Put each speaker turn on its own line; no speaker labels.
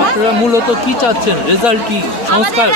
আপনারা মূলত কি চাচ্ছেন? রেজাল্ট কি? সংস্কার?